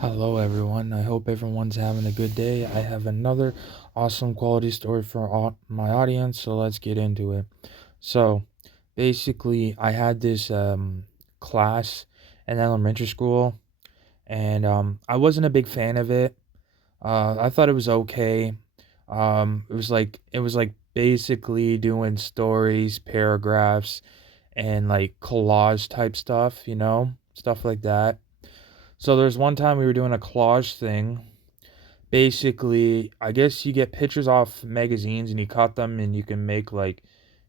Hello, everyone. I hope everyone's having a good day. I have another awesome quality story for my audience, so let's get into it. So, basically, I had this class in elementary school, and I wasn't a big fan of it. I thought it was okay. It was like basically doing stories, paragraphs, and like collage type stuff, stuff like that. So there's one time we were doing a collage thing. Basically, I guess you get pictures off magazines and you cut them and you can make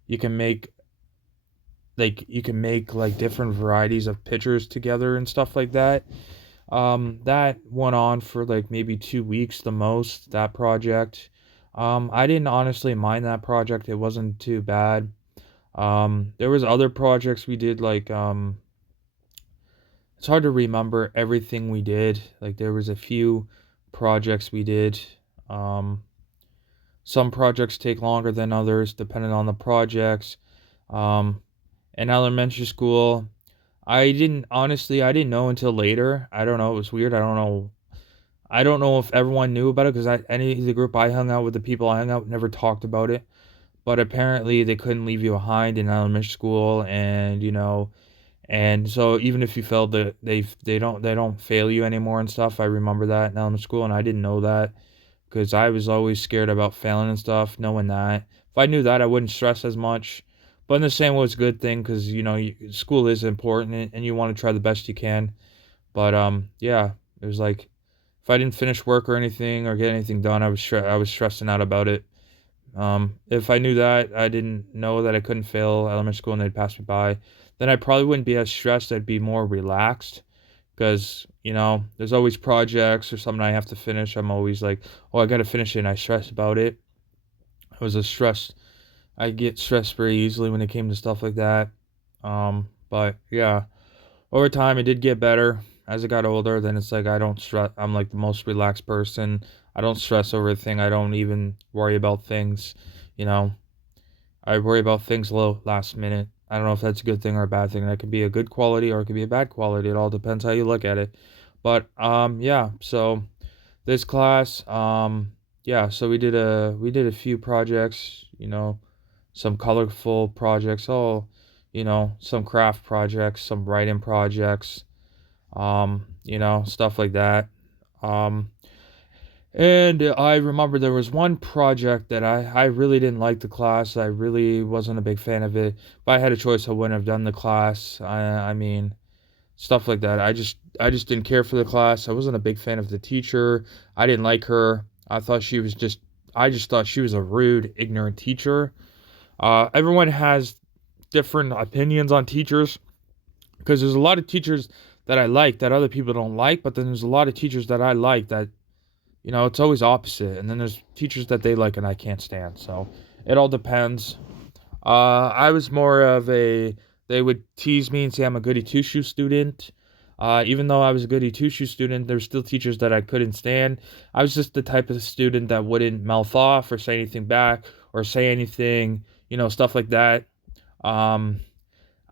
you can make different varieties of pictures together and stuff like that. That went on for like maybe 2 weeks the most, that project. I didn't honestly mind that project. It wasn't too bad. There was other projects we did it's hard to remember everything we did. Like there was a few projects we did. Um, some projects take longer than others depending on the projects. Um, in elementary school, I didn't know until later. I don't know. It was weird. I don't know if everyone knew about it because any of the group I hung out with, the people I hung out with, never talked about it. But apparently they couldn't leave you behind in elementary school, and so even if you failed, they don't fail you anymore and stuff. I remember that in elementary school, and I didn't know that because I was always scared about failing and stuff. Knowing that, if I knew that, I wouldn't stress as much. But in the same way, it's a good thing because school is important and you want to try the best you can. But yeah, it was like if I didn't finish work or anything or get anything done, I was stressing out about it. If I knew that, I didn't know that I couldn't fail elementary school and they'd pass me by, then I probably wouldn't be as stressed. I'd be more relaxed because, there's always projects or something I have to finish. I'm always like, oh, I got to finish it. And I stress about it. I was a stress. I get stressed very easily when it came to stuff like that. But yeah, over time it did get better. As I got older, then it's like I don't stress. I'm like the most relaxed person. I don't stress over a thing. I don't even worry about things. You know, I worry about things a little last minute. I don't know if that's a good thing or a bad thing. That could be a good quality or it could be a bad quality. It all depends how you look at it. But yeah. So this class, yeah. So we did a few projects. Some colorful projects. Some craft projects, some writing projects. Stuff like that. Um, and I remember there was one project that I really didn't like the class. I really wasn't a big fan of it. If I had a choice, I wouldn't have done the class. I mean, stuff like that. I just didn't care for the class. I wasn't a big fan of the teacher. I didn't like her. I just thought she was a rude, ignorant teacher. Everyone has different opinions on teachers because there's a lot of teachers that I like that other people don't like, but then there's a lot of teachers that I like that it's always opposite. And then there's teachers that they like and I can't stand. So it all depends. I was more of a, they would tease me and say I'm a goody two shoe student. Even though I was a goody two shoe student, there's still teachers that I couldn't stand. I was just the type of student that wouldn't mouth off or say anything back or say anything, stuff like that. Um,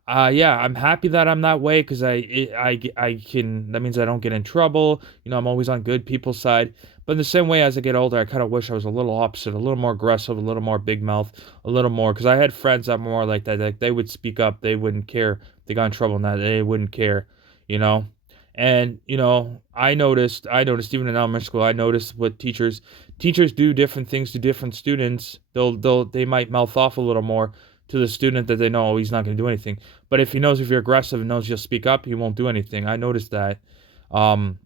yeah, I'm happy that I'm that way because I can. That means I don't get in trouble. I'm always on good people's side. But in the same way, as I get older, I kind of wish I was a little opposite, a little more aggressive, a little more big mouth, a little more. Because I had friends that were more like that. Like they would speak up, they wouldn't care. They got in trouble, and that they wouldn't care. You know. And I noticed even in elementary school, I noticed what teachers do different things to different students. They might mouth off a little more to the student that they know, oh, he's not going to do anything. But if he knows if you're aggressive and knows you'll speak up, he won't do anything. I noticed that. Um,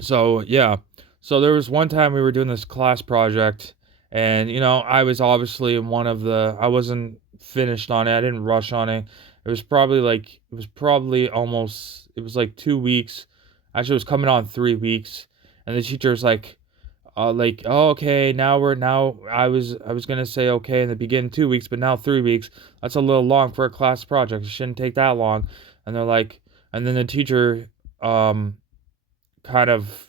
so yeah. So there was one time we were doing this class project, and I was obviously in one of the. I wasn't finished on it. I didn't rush on it. It was probably almost. It was like 2 weeks. Actually, it was coming on 3 weeks, and the teacher was like, oh, okay, now I was gonna say okay in the beginning 2 weeks, but now 3 weeks. That's a little long for a class project. It shouldn't take that long. And they're like, and then the teacher um kind of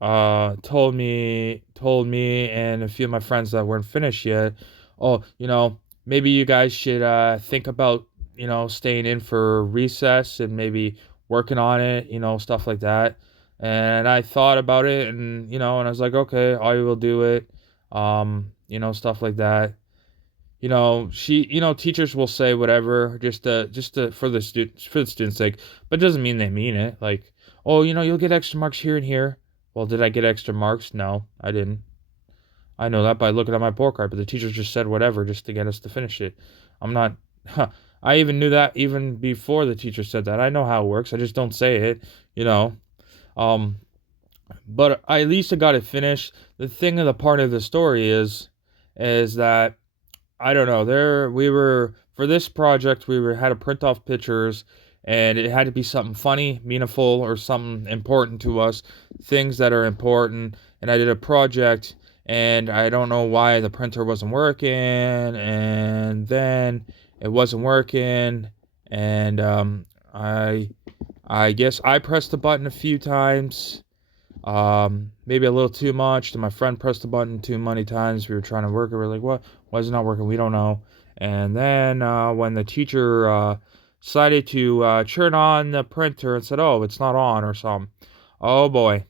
told me and a few of my friends that weren't finished yet. Oh, maybe you guys should think about staying in for recess and maybe working on it, stuff like that. And I thought about it, and I was like, okay, I will do it. Stuff like that. Teachers will say whatever just to for the students' sake, but it doesn't mean they mean it. Like, oh, you'll get extra marks here and here. Well, did I get extra marks? No, I didn't. I know that by looking at my report card, but the teacher just said whatever just to get us to finish it. I'm not. I even knew that even before the teacher said that. I know how it works. I just don't say it. You know. Um, but I at least I got it finished. The thing of the part of the story is that I don't know. There we were for this project. We were had to print off pictures, and it had to be something funny, meaningful, or something important to us. Things that are important. And I did a project, and I don't know why the printer wasn't working, and then it wasn't working, and I guess I pressed the button a few times, maybe a little too much. Then my friend pressed the button too many times. We were trying to work it. We're like, what? Why is it not working? We don't know. And then when the teacher decided to turn on the printer and said, oh, it's not on or something. Oh boy.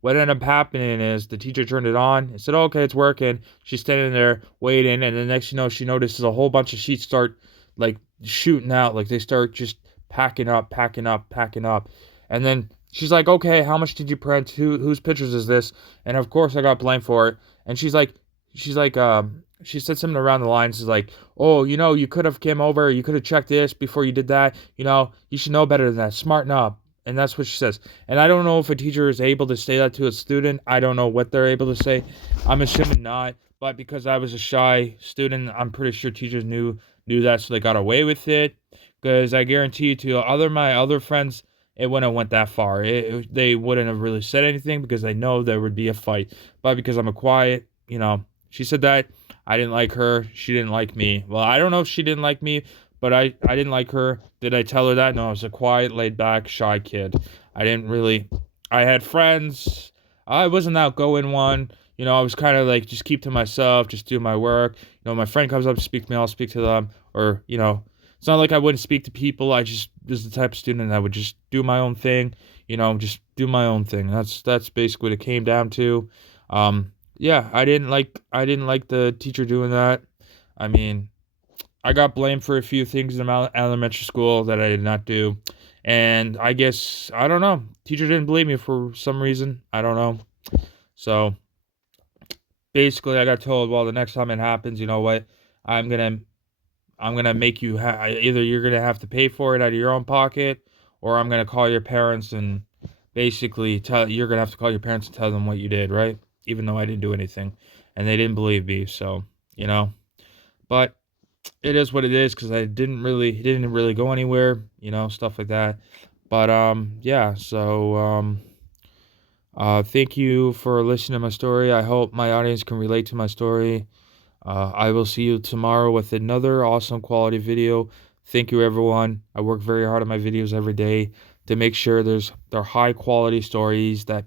What ended up happening is the teacher turned it on and said, oh, okay, it's working. She's standing there waiting. And the next she notices a whole bunch of sheets start like shooting out. Like they start just packing up, packing up, packing up. And then she's like, okay, how much did you print? Whose pictures is this? And of course I got blamed for it. And she said something around the lines is like, oh, you could have came over, you could have checked this before you did that. You should know better than that. Smarten up. And that's what she says. And I don't know if a teacher is able to say that to a student. I don't know what they're able to say. I'm assuming not. But because I was a shy student, I'm pretty sure teachers knew that, so they got away with it. Because I guarantee you, to my other friends, it wouldn't have went that far. They wouldn't have really said anything because they know there would be a fight. But because I'm a quiet, she said that. I didn't like her. She didn't like me. Well, I don't know if she didn't like me, but I didn't like her. Did I tell her that? No, I was a quiet, laid back, shy kid. I didn't really. I had friends. I wasn't an outgoing one. I was kind of like just keep to myself, just do my work. My friend comes up to speak to me, I'll speak to them. Or, it's not like I wouldn't speak to people. I just was the type of student that would just do my own thing. Just do my own thing. That's basically what it came down to. Yeah, I didn't like the teacher doing that. I mean, I got blamed for a few things in elementary school that I did not do. And I guess, I don't know. Teacher didn't believe me for some reason. I don't know. So basically, I got told, well, the next time it happens, you know what? I'm gonna, I'm gonna make you, either you're gonna have to pay for it out of your own pocket, or I'm gonna call your parents and basically you're gonna have to call your parents and tell them what you did, right? Even though I didn't do anything. And they didn't believe me. So, you know, but it is what it is because it didn't really go anywhere, stuff like that. But yeah, so thank you for listening to my story. I hope my audience can relate to my story. I will see you tomorrow with another awesome quality video. Thank you, everyone. I work very hard on my videos every day to make sure they're high quality stories that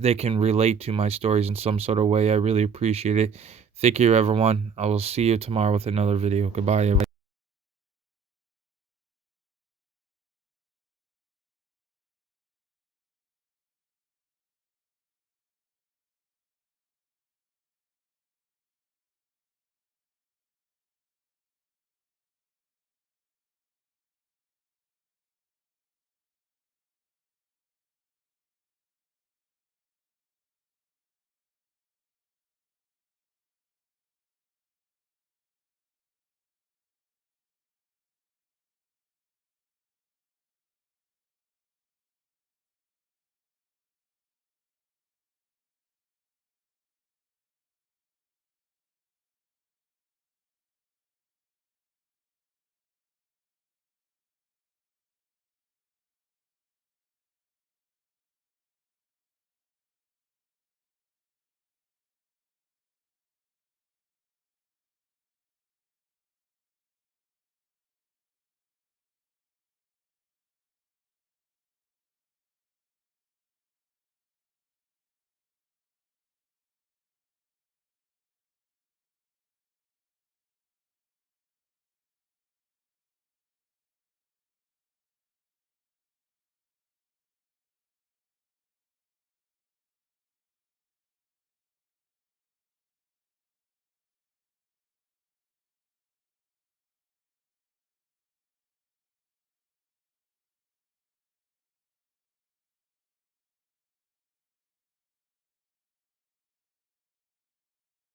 they can relate to my stories in some sort of way. I really appreciate it. Thank you, everyone. I will see you tomorrow with another video. Goodbye, everyone.